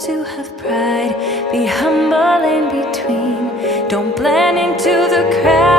to have pride. Be humble in between. Don't blend into the crowd.